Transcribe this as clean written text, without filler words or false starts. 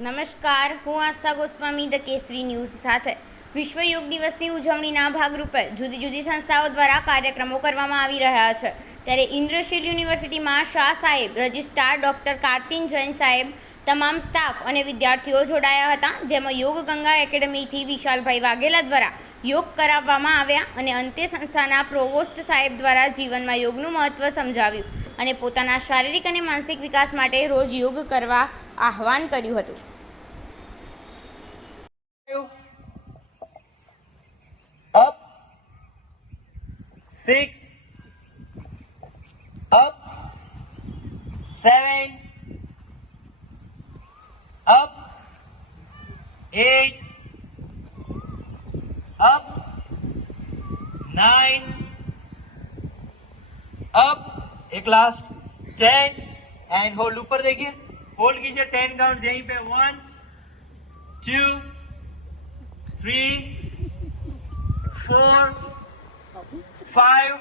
નમસ્કાર, હું આસ્થા ગોસ્વામી ધ કેસરી ન્યૂઝ સાથે વિશ્વ યોગ દિવસની ઉજવણીના ભાગરૂપે જુદી જુદી સંસ્થાઓ દ્વારા કાર્યક્રમો કરવામાં આવી રહ્યા છે। ત્યારે ઇન્દ્રશીલ યુનિવર્સિટીમાં શાહ સાહેબ, રજિસ્ટ્રાર ડૉક્ટર કાર્તિન જૈન સાહેબ, તમામ સ્ટાફ અને વિદ્યાર્થીઓ જોડાયા હતા, જેમાં યોગ ગંગા એકેડમીથી વિશાલભાઈ વાઘેલા દ્વારા યોગ કરાવવામાં આવ્યા અને અંતે સંસ્થાના પ્રોવોસ્ટ સાહેબ દ્વારા જીવનમાં યોગનું મહત્ત્વ સમજાવ્યું અને પોતાના શારીરિક અને માનસિક વિકાસ માટે રોજ યોગ કરવા આહવાન કર્યું હતું। Up, 6, up, 7, up, 8, up, 9, up, एक लास्ट 10 एंड होल्ड। ऊपर देखिए, होल्ड कीजिए 10 काउंट यहीं पे 1 2 3 4 5